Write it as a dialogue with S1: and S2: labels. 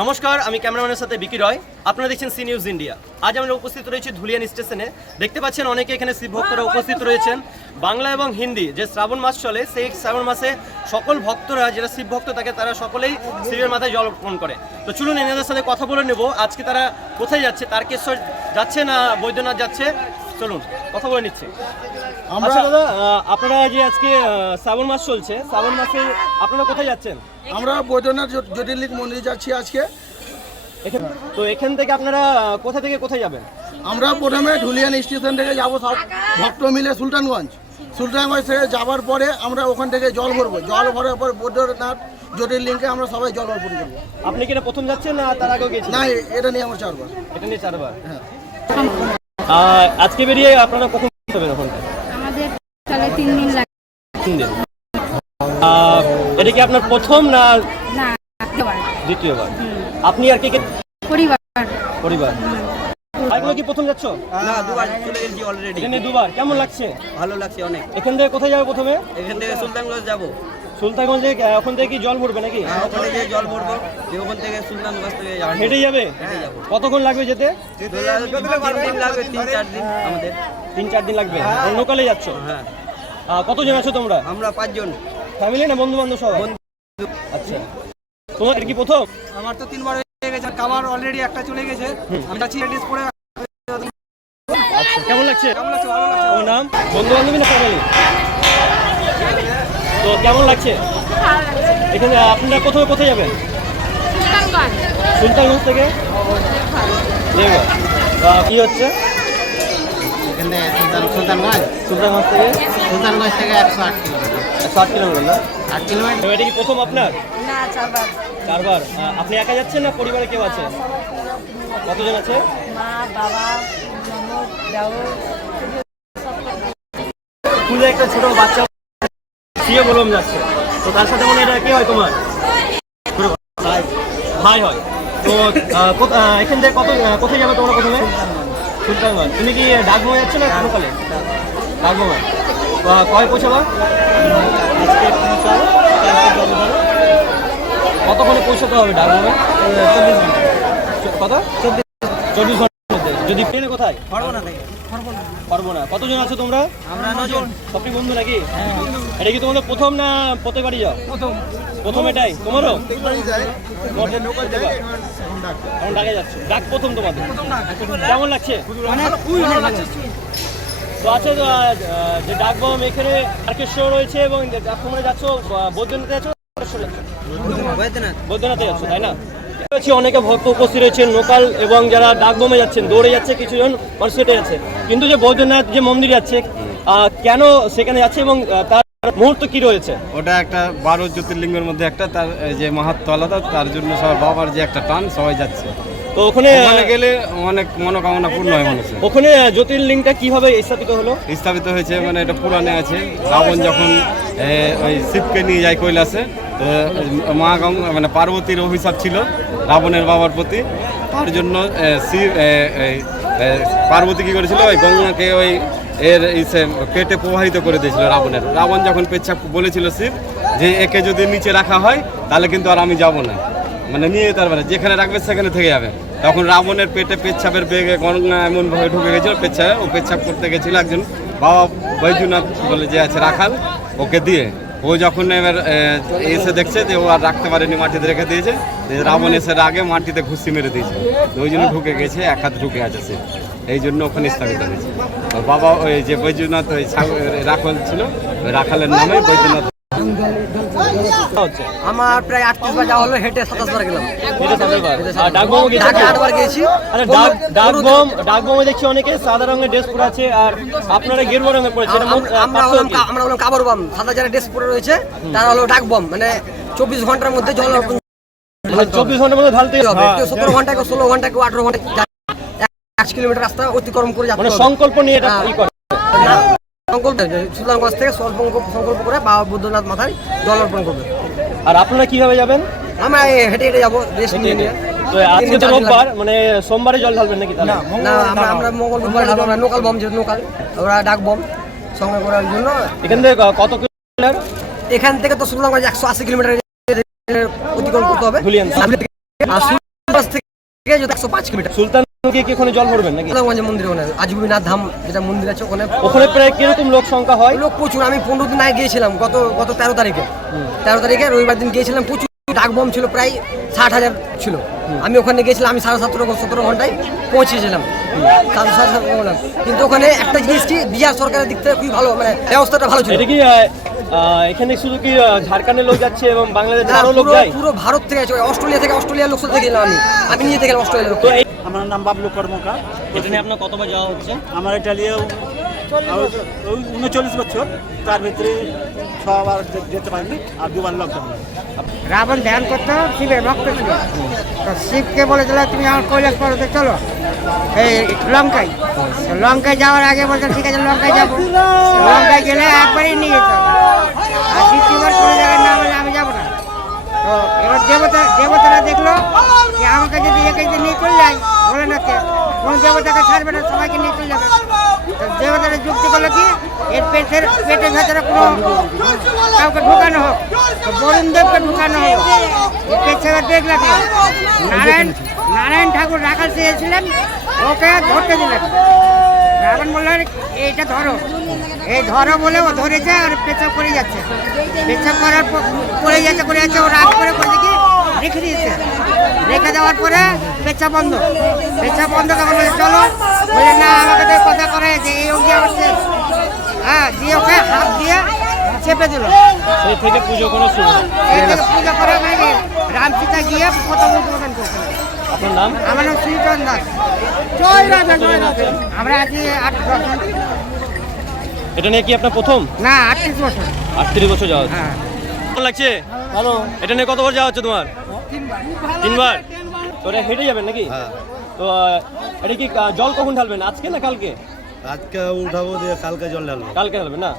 S1: নমস্কার আমি ক্যামেরাম্যানের সাথে বিকি রয়। আপনারা দেখছেন সি নিউজ ইন্ডিয়া। আজ আমরা উপস্থিত রয়েছি ধুলিয়ান স্টেশনে। দেখতে পাচ্ছেন অনেকে এখানে শিব ভক্তরা উপস্থিত রয়েছেন। বাংলা এবং হিন্দি যে শ্রাবণ মাস চলে সেই শ্রাবণ মাসে সকল ভক্তরা যারা শিব ভক্ত থাকে তারা সকলেই শিবের মাথায় জল অর্পণ করে। তো চলুন এনাদের সাথে কথা বলে নেব। আজকে তারা কোথায় যাচ্ছে? তারকেশ্বর যাচ্ছে না বৈদ্যনাথ যাচ্ছে? চলুন কথা বলে নিচ্ছি।
S2: আমরা
S1: আচ্ছা দাদা আপনারা যে আজকে শ্রাবণ মাস চলছে শ্রাবণ মাসে আপনারা কোথায় যাচ্ছেন?
S2: আমরা বৈদ্যনাথ জ্যোত- জ্যোতির্লিঙ্গ মন্দির যাচ্ছি আজকে।
S1: তো এখান থেকে আপনারা কোথা থেকে কোথায় যাবেন?
S2: আমরা প্রথমে ঢুলিয়ান স্টেশন থেকে যাব সব ভক্ত মিলে সুলতানগঞ্জ। সুলতানগঞ্জ থেকে যাওয়ার পরে আমরা ওখান থেকে জল ভরবো। জল ভরার পর বৈদ্যনাথ জ্যোতির্লিঙ্গে আমরা সবাই জল অর্পণ করব।
S1: আপনি কি এটা প্রথম যাচ্ছেন না তার আগেও গেছেন?
S2: না এটা নিয়ে আমার চারবার।
S1: এটা নিয়ে চারবার।
S2: হ্যাঁ।
S1: আজকে বেরিয়ে আপনারা কখন যাবেন ওখানটা
S3: আমাদের চলে তিন দিন লাগে।
S1: তিন দিন। আহ, এটা কি আপনার প্রথম না
S3: না একেবারে।
S1: দ্বিতীয়বার? আপনি আর কে কে?
S3: পরিবার।
S1: পরিবার। এগুলো কি প্রথম যাচ্ছ?
S4: না দুবার চলে গেছি অলরেডি
S1: এখানে দুবার। কেমন লাগছে?
S4: ভালো লাগছে অনেক।
S1: এখান থেকে কোথায় যাবে প্রথমে?
S4: এখান থেকে সুলতানগঞ্জ যাব।
S1: সুলতানগঞ্জে ওখান থেকে কি জল ভরবে নাকি?
S4: আর ওখানে গিয়ে জল ভরবো। দিয়ে ওখান থেকে সুলতানগঞ্জ থেকে যাব?
S1: হেঁটে যাবে। কতক্ষণ লাগবে যেতে?
S4: দিন লাগবে তিন চার দিন আমাদের।
S1: তিন চার দিন লাগবে? লোকালে যাচ্ছ?
S4: হ্যাঁ।
S1: কতজন আছো তোমরা?
S4: আমরা পাঁচজন।
S1: ফ্যামিলি না বন্ধু বান্ধব সবাই আচ্ছা। তোমার কি প্রথম?
S5: আমার তো তিনবার হয়ে গেছে কাবার অলরেডি একটা চলে গেছে। আমি যাচ্ছি লেডিস পরে।
S1: আচ্ছা কেমন লাগছে?
S5: কেমন লাগছে? ভালো লাগছে।
S1: তোমার নাম? বন্ধু বান্ধবী না ফ্যামিলি তো কেমন লাগছে? এখানে আপনারা কোথায় কোথায় যাবেন? সুলতানগঞ্জ। থেকে? আহ, কি হচ্ছে?
S6: এখান সুলতানগঞ্জ?
S1: সুলতানগঞ্জ থেকে?
S6: সুলতানগঞ্জ থেকে একশো আট কিলোমিটার।
S1: একশো আট কিলোমিটার না?
S6: আট কিলোমিটার।
S1: এটা কি প্রথম আপনার?
S3: না চারবার।
S1: চারবার। আপনি একা যাচ্ছেন না পরিবারে কেউ আছে? কতজন আছে?
S3: মা বাবা
S1: স্কুলে একটা ছোট বাচ্চা সিএ বললাম যাচ্ছে। তো তার সাথে মনে এটা কে হয় তোমার? ভাই হয়। তো এখান থেকে কত কোথায় যাবে তোমরা প্রথমে? সুলতানগঞ্জ। তুমি কি ডাকবোমে যাচ্ছ না লোকালে? ডাকবোমে কয় পৌঁছাবা কতক্ষণে পৌঁছাতে হবে ডাকবোমে ঘণ্টা। কত? চব্বিশ চব্বিশ মধ্যে যদি প্লেনে কোথায়?
S5: পারব না থেকে
S1: পারব না। কতজন আছো তোমরা?
S5: আমরা নজন।
S1: সবটি বন্ধু নাকি? এটা কি তোমাদের প্রথম না প্রত্যেকবারই যাও?
S5: প্রথম।
S1: প্রথম এটাই। তোমারও? এখন ডাকে। যাচ্ছ। ডাক প্রথম তোমাদের? কেমন লাগছে?
S5: মানে খুবই ভালো লাগছে।
S1: তো আছে তো, যে ডাকবাম এখানে তারকেশ্বর রয়েছে এবং তোমরা যাচ্ছ বৈদ্যনাথে যাচ্ছ
S4: বৈদ্যনাথে।
S1: যাচ্ছ তাই না? অনেকে ভক্ত উপস্থিত রয়েছেন লোকাল এবং যারা ডাকবোমে যাচ্ছেন দৌড়ে যাচ্ছে কিছুজন মানুষ হেঁটে যাচ্ছে। কিন্তু যে বৈদ্যনাথ যে মন্দির যাচ্ছে কেন সেখানে যাচ্ছে এবং তার মুহূর্ত কি রয়েছে?
S7: ওটা একটা বারো জ্যোতির্লিঙ্গের মধ্যে একটা তার যে মাহাত্ম আলাদা তার জন্য সবার বাবার যে একটা টান সবাই যাচ্ছে।
S1: তো ওখানে
S7: গেলে অনেক মনোকামনা পূর্ণ হয় মানুষের।
S1: ওখানে জ্যোতির্লিঙ্গটা কীভাবে স্থাপিত হলো?
S7: স্থাপিত হয়েছে মানে এটা পুরাণে আছে রাবণ যখন ওই শিবকে নিয়ে যায় কৈলাসে মা গঙ্গা মানে পার্বতীর অভিশাপ ছিল রাবণের বাবার প্রতি, তার জন্য শিব পার্বতী কী করেছিল? ওই গঙ্গাকে ওই এর পেটে প্রবাহিত করে দিয়েছিল রাবণের। রাবণ যখন পেচ্ছাপ বলেছিল শিব যে একে যদি নিচে রাখা হয়, তাহলে কিন্তু আর আমি যাব না। মানে নিয়ে যেতে পারবে না যেখানে রাখবে সেখানে থেকে যাবে। তখন রাবণের পেটে পেচ্ছাপের বেগে গঙ্গা এমনভাবে ঢুকে গেছিল, পেচ্ছাপে, ও পেচ্ছাপ করতে গেছিল একজন বাবা বৈদ্যনাথ বলে যে আছে রাখাল, ওকে দিয়ে। ও যখন এবার এসে দেখছে যে ও আর রাখতে পারেনি, মাটিতে রেখে দিয়েছে রাবণ এসে আগে মাটিতে ঘুষি মেরে দিয়েছে। ওই জন্য ঢুকে গেছে, এক হাত ঢুকে আছে সে। এই জন্য ওখানে স্থাপিত হয়েছে। বাবা ওই যে বৈদ্যনাথ, ওই রাখাল ছিল রাখালের নামে বৈদ্যনাথ
S5: আমার প্রায় আটত্রিশ বার যাওয়া হলো হেঁটে সাতাশ বার গেলাম। আটবার গেছি
S1: ডাকবোম দেখছি অনেকে সাদা রঙের ড্রেস পরে আছে আর আপনারা গেরুয়া রঙের পরেছে।
S5: আমরা হলাম আমরা হলাম কাবার বম। সাদা যারা ড্রেস পরে রয়েছে তারা হলো ডাক বম। মানে চব্বিশ ঘণ্টার মধ্যে জল
S1: চব্বিশ ঘণ্টার মধ্যে ঢালতে
S5: হবে। সতেরো ঘণ্টা কেউ ষোলো ঘণ্টা কেউ আঠারো ঘণ্টা এক কিলোমিটার রাস্তা অতিক্রম করে
S1: মানে
S5: যাচ্ছে
S1: সংকল্প নিয়ে এটা করে।
S5: সংকল্প সুলতানগঞ্জ থেকে সংকল্প সংকল্প করে বাবা বুদ্ধনাথ মাথায় জল অর্পণ করবে।
S1: আর আপনারা কীভাবে যাবেন?
S5: আমরা হেঁটে হেঁটে যাব রেস্ট নিয়ে নিয়ে।
S1: তো আজকে তো রোববার মানে সোমবারে জল ঢালবেন নাকি তাহলে?
S5: না আমরা আমরা মঙ্গল বুধবার আমরা লোকাল বম যেহেতু লোকাল ওরা ডাক বম সঙ্গে করার জন্য।
S1: এখান থেকে কত কিলোমিটার?
S5: এখান থেকে তো সুলতানগঞ্জ একশো আশি কিলোমিটার অতিক্রম করতে হবে। আর একশো পাঁচ কিলোমিটার।
S1: সুলতান কি ওখানে জল ভরবেন নাকি?
S5: সুলতানগঞ্জের মন্দির ওখানে আজগুবিনাথ ধাম যেটা মন্দির আছে ওখানে।
S1: ওখানে প্রায় কীরকম লোক সংখ্যা হয়?
S5: লোক প্রচুর আমি পনেরো দিন আগে গিয়েছিলাম গত গত তেরো তারিখে। তেরো তারিখে রবিবার দিন গিয়েছিলাম প্রচুর ডাকবম ছিল প্রায় ষাট হাজার ছিল। আমি ওখানে গিয়েছিলাম আমি সাড়ে সতেরো সতেরো ঘন্টায় পৌঁছেছিলাম। সাড়ে সাড়ে সাত ঘণ্টা। কিন্তু ওখানে একটা জিনিস কি বিহার সরকারের দিক থেকে খুবই ভালো মানে ব্যবস্থাটা ভালো ছিল।
S1: কি এখানে শুধু কি ঝাড়খণ্ডের লোক যাচ্ছে এবং বাংলাদেশের আরও লোক
S5: পুরো
S1: যায়?
S5: পুরো ভারত থেকে আছে অস্ট্রেলিয়া থেকে অস্ট্রেলিয়ার লোক সাথে গেলাম আমি? আমি থেকে অস্ট্রেলিয়ার লোক।
S8: আমার নাম বাবলু কর্মকার।
S1: এটা নিয়ে আপনার কতবার যাওয়া হচ্ছে?
S8: আমার এটা নিয়ে ওই উনচল্লিশ বছর। তার ভিতরে ছবার যেতে পারিনি আর দুবার লকডাউন।
S9: রাবণ ধ্যান করতো শিবের ভক্ত ছিল। তো শিবকে বলেছিল তুমি আমার কৈলাস পর্বতে চলো। এই লঙ্কায়। লঙ্কায় যাওয়ার আগে বলতো ঠিক আছে লঙ্কায় যাব। লঙ্কায় গেলে একবারই নিয়ে যেত আর দ্বিতীয়বার কোনো জায়গায় না বলে আমি যাব না। তো এবার দেবতা দেবতারা যদি নিয়ে চলে যায়, বলে না কে? কোন দেবতাকে ছাড়বে না, সবাইকে নিয়ে চলে যাবে। দেবতারা যুক্তি করল কি? এর পেটের পেটের ভেতরে কোনো কাউকে ঢুকানো হোক বরুণ দেবকে ঢুকানো হোক পেছনে দেখলে কি? নারায়ণ নারায়ণ ঠাকুর রাখাল চেয়েছিলেন ওকে ধরতে দিলেন। রাবণ বলল এইটা ধরো। এই ধরো বলে ও ধরেছে আর পেছাব করে যাচ্ছে। পেছাব করার পরে যাচ্ছে করে যাচ্ছে, ও রাগ করে করে দেখি রেখে দিয়েছে। রেখে দেওয়ার পরে পেছাব বন্ধ। পেছাব বন্ধ তখন বলে চলো। বলে না আমাকে তো কথা করা হয়েছে এই অবধি আমার শেষ। হ্যাঁ দিয়ে ওকে হাত দিয়ে চেপে দিল।
S1: সেই থেকে পুজো কোনো শুরু।
S9: এই থেকে পূজা করে মানে রাম সীতা গিয়ে প্রথম উদ্বোধন করছিল।
S1: আপনার নাম?
S9: আমার নাম শ্রীচরণ দাস। জয় রাধা জয় রাধা আমরা আছি আট বছর।
S1: এটা নিয়ে কি আপনার প্রথম?
S9: না আটত্রিশ বছর।
S1: আটত্রিশ বছর যাওয়া
S9: হ্যাঁ।
S1: কেমন লাগছে? ভালো। এটা নিয়ে কতবার যাওয়া হচ্ছে তোমার? তিনবার? তো এটা হেঁটে যাবেন নাকি? তো এটা কি জল কখন ঢালবেন? আজকে না কালকে?
S8: আজকে উঠাবো দিয়ে কালকে জল ঢালবো।
S1: কালকে ঢালবেন না?